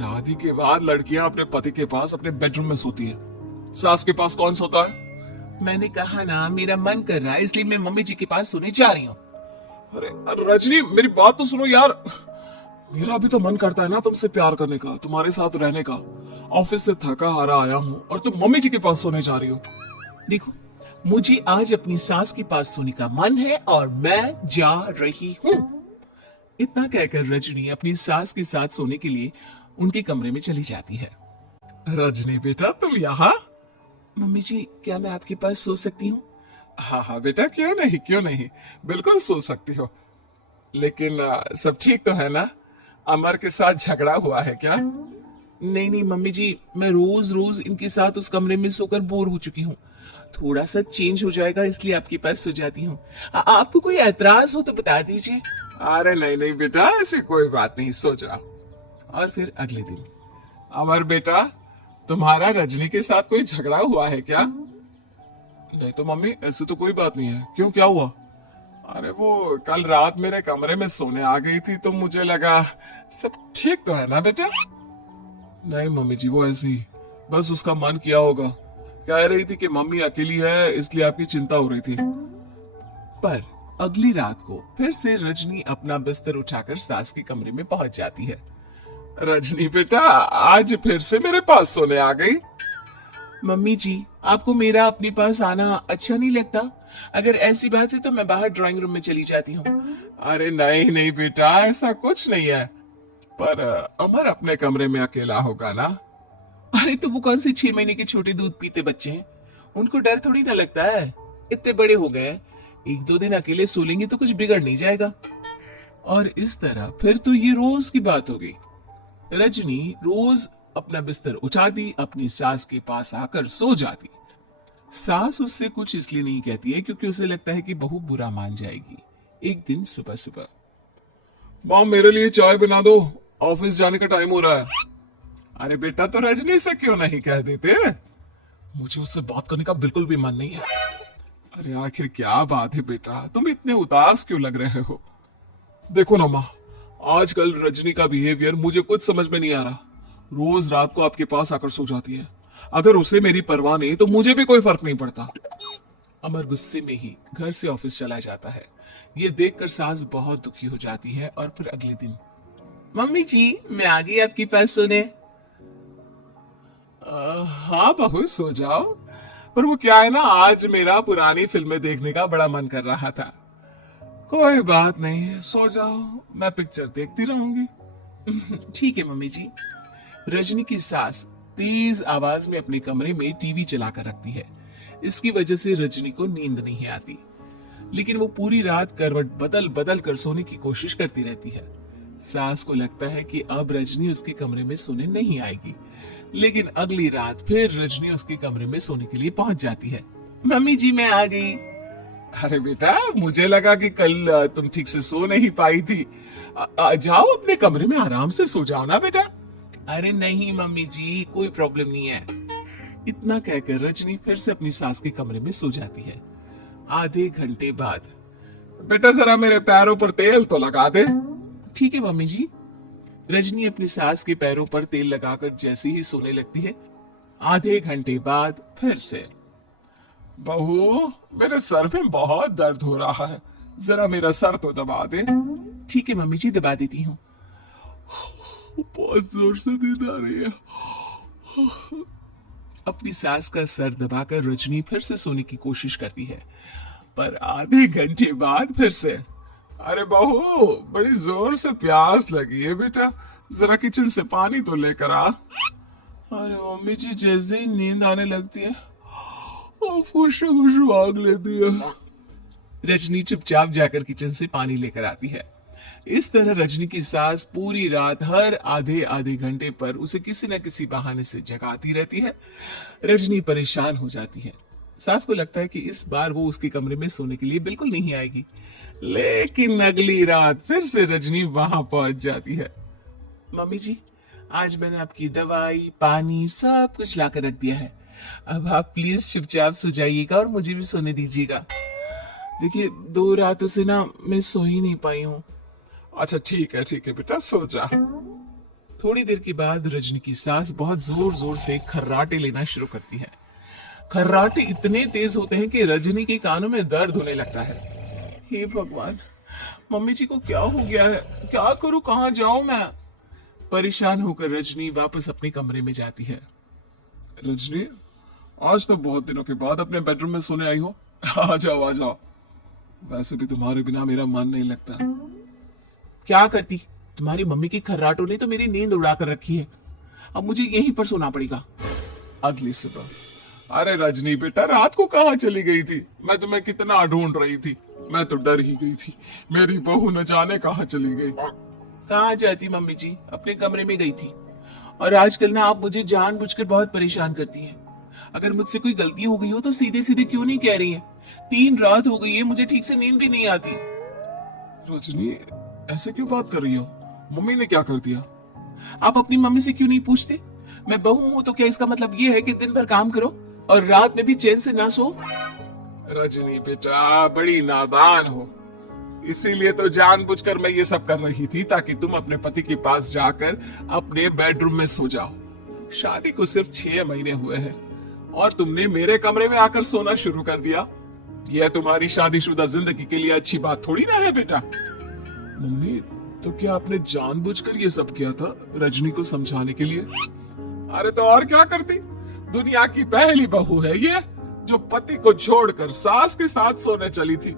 शादी के बाद लड़कियां अपने पति के पास अपने बेडरूम में सोती है, सास के पास कौन सोता है? मैंने कहा ना मेरा मन कर रहा है इसलिए मैं मम्मी जी के पास सोने जा रही हूँ। अरे रजनी, मेरी बात तो सुनो यार। मेरा भी तो मन करता है ना तुमसे प्यार करने का, तुम्हारे साथ रहने का। ऑफिस से थका हारा आया हूँ और तुम मम्मी जी के पास सोने जा रही हो। देखो, मुझे आज अपनी सास के पास सोने का मन है और मैं जा रही हूँ। इतना कहकर रजनी अपनी सास के साथ सोने के लिए उनके कमरे में चली जाती है। रजनी बेटा, तुम यहाँ? मम्मी जी, क्या मैं आपके पास सो सकती हूँ? हाँ हाँ बेटा, क्यों नहीं क्यों नहीं, बिल्कुल सो सकती हो। लेकिन सब ठीक तो है ना? अमर के साथ झगड़ा हुआ है क्या? नहीं नहीं मम्मी जी, मैं रोज रोज इनके साथ उस कमरे में सोकर बोर हो चुकी हूँ। थोड़ा सा चेंज हो जाएगा इसलिए आपके पास सो जाती हूँ। आपको कोई एतराज हो तो बता दीजिए। अरे नहीं नहीं बेटा, ऐसी कोई बात नहीं, सो जाओ। और फिर अगले दिन। अमर बेटा, तुम्हारा रजनी के साथ कोई झगड़ा हुआ है क्या? नहीं तो मम्मी, ऐसे तो कोई बात नहीं है। क्यों, क्या हुआ? अरे वो कल रात मेरे कमरे में सोने आ गई थी तो मुझे लगा सब ठीक तो है ना बेटा? नहीं मम्मी जी, वो ऐसी बस उसका मन किया होगा। कह रही थी कि मम्मी अकेली है इसलिए आपकी चिंता हो रही थी। पर अगली रात को फिर से रजनी अपना बिस्तर उठाकर सास के कमरे में पहुंच जाती है। रजनी बेटा, आज फिर से मेरे पास सोने आ गई। मम्मी जी, आपको मेरा अपने पास आना अच्छा नहीं लगता? अगर ऐसी बात है तो मैं बाहर ड्राइंग रूम में चली जाती हूँ। अरे नहीं नहीं बेटा, ऐसा कुछ नहीं है। पर अमर अपने कमरे में अकेला होगा ना? अरे तो वो कौन से 6 महीने के छोटे दूध पीते बच्चे हैं, उनको डर थोड़ी ना लगता है। इतने बड़े हो गए, 1-2 दिन अकेले सो लेंगे तो कुछ बिगड़ नहीं जाएगा। और इस तरह फिर तो ये रोज की बात हो गई। रजनी रोज अपना बिस्तर उठाती, अपनी सास के पास आकर सो जाती। सास उससे कुछ इसलिए नहीं कहती है क्योंकि उसे लगता है कि बहू बुरा मान जाएगी। एक दिन सुबह सुबह, माँ मेरे लिए चाय बना दो, ऑफिस जाने का टाइम हो रहा है। अरे बेटा, तो रजनी से क्यों नहीं कह देते? मुझे उससे बात करने का बिल्कुल भी मन नहीं है। अरे आखिर क्या बात है बेटा, तुम इतने उदास क्यों लग रहे हो? देखो ना माँ, आजकल रजनी का बिहेवियर मुझे कुछ समझ में नहीं आ रहा। रोज रात को आपके पास आकर सो जाती है। अगर उसे मेरी परवाह नहीं तो मुझे भी कोई फर्क नहीं पड़ता। अमर गुस्से में ही घर से ऑफिस चला जाता है। ये देखकर सास बहुत दुखी हो जाती है। और फिर अगले दिन, मम्मी जी, मैं आ गई आपके पास सोने। हाँ बहू, सो जाओ। पर वो क्या है ना, आज मेरा पुरानी फिल्में देखने का बड़ा मन कर रहा था। कोई बात नहीं, सो जाओ, मैं पिक्चर देखती रहूंगी। ठीक है मम्मी जी। रजनी की सास तेज आवाज में अपने कमरे में टीवी चलाकर रखती है। इसकी वजह से रजनी को नींद नहीं आती, लेकिन वो पूरी रात करवट बदल बदल कर सोने की कोशिश करती रहती है। सास को लगता है कि अब रजनी उसके कमरे में सोने नहीं आएगी, लेकिन अगली रात फिर रजनी उसके कमरे में सोने के लिए पहुंच जाती है। मम्मी जी, मैं आ गई। अरे बेटा, मुझे लगा कि कल तुम ठीक से सो नहीं पाई थी। जाओ अपने कमरे में आराम से सो जाओ ना बेटा। अरे नहीं मम्मी जी, कोई प्रॉब्लम नहीं है। इतना कहकर रजनी फिर से अपनी सास के कमरे में सो जाती है। आधे घंटे बाद, बेटा जरा मेरे पैरों पर तेल तो लगा दे। ठीक है मम्मी जी। रजनी अपनी सास के पैरों पर तेल लगाकर जैसे ही सोने लगती है। आधे घंटे बाद फिर से, बहू मेरे सर में बहुत दर्द हो रहा है, जरा मेरा सर तो दबा दे। ठीक है मम्मी जी, दबा देती हूँ। बहुत जोर से नींद आ रही है। अपनी सास का सर दबाकर रजनी फिर से सोने की कोशिश करती है, पर आधे घंटे बाद फिर से, अरे बहू बड़ी जोर से प्यास लगी है बेटा, जरा किचन से पानी तो लेकर आ। अरे मम्मी जी, जैसे ही नींद आने लगती है खुशबू आग लेती है। रजनी चुपचाप जाकर किचन से पानी लेकर आती है। इस तरह रजनी की सास पूरी रात हर आधे आधे घंटे पर उसे किसी न किसी बहाने से जगाती रहती है। रजनी परेशान हो जाती है। सास को लगता है कि इस बार वो उसके कमरे में सोने के लिए बिल्कुल नहीं आएगी, लेकिन अगली रात फिर से रजनी वहां पहुंच जाती है। मम्मी जी, आज मैंने आपकी दवाई, पानी सब कुछ लाकर रख दिया है। अब आप प्लीज चुपचाप सो जाइएगा और मुझे भी सोने दीजिएगा। देखिए, 2 रातों से ना मैं सो ही नहीं पाई हूँ। अच्छा ठीक है बेटा, सो जा। थोड़ी देर के बाद रजनी की सास बहुत जोर जोर से खर्राटे लेना शुरू करती है। खर्राटे इतने तेज होते हैं कि रजनी के कानों में दर्द होने लगता है। हे भगवान, मम्मी जी को क्या हो गया है? क्या करूं, कहां जाऊं मैं? परेशान होकर रजनी वापस अपने कमरे में जाती है। रजनी, आज तो बहुत दिनों के बाद अपने बेडरूम में सोने आई हो। आ जाओ आ जाओ। वैसे भी तुम्हारे बिना मेरा मन नहीं लगता। क्या करती, तुम्हारी मम्मी की खर्राटों ने तो मेरी नींद उड़ा कर रखी है। अब मुझे यहीं पर सोना पड़ेगा। अगली सुबह। अरे रजनी बेटा, रात को कहाँ चली गई थी? मैं तुम्हें कितना ढूंढ रही थी। मैं तो डर ही गई थी, मेरी बहू न जाने कहाँ चली गई। कहाँ जाती मम्मी जी, अपने कमरे में गई थी। और आजकल ना आप मुझे जानबूझकर बहुत परेशान करती हैं। अगर मुझसे कोई गलती हो गई हो तो सीधे सीधे क्यों नहीं कह रही हैं? 3 रात हो गई है, मुझे ठीक से नींद भी नहीं आती। रजनी, ऐसे क्यों बात कर रही हो? मम्मी ने क्या कर दिया? आप अपनी मम्मी से क्यों नहीं पूछते? मैं बहू हूं तो क्या इसका मतलब ये है कि दिन भर काम करो और रात में भी चैन से ना सो? रजनी बेटा, बड़ी नादान हो। इसीलिए तो जानबूझकर मैं ये सब कर रही थी, ताकि तुम अपने पति के पास जाकर अपने बेडरूम में सो जाओ। शादी को सिर्फ 6 महीने हुए हैं और तुमने मेरे कमरे में आकर सोना शुरू कर दिया। यह तुम्हारी शादीशुदा जिंदगी के लिए अच्छी बात थोड़ी ना है बेटा। मम्मी, तो क्या आपने जानबूझकर ये सब किया था रजनी को समझाने के लिए? अरे तो और क्या करती? दुनिया की पहली बहू है ये, जो पति को छोड़कर सास के साथ सोने चली थी।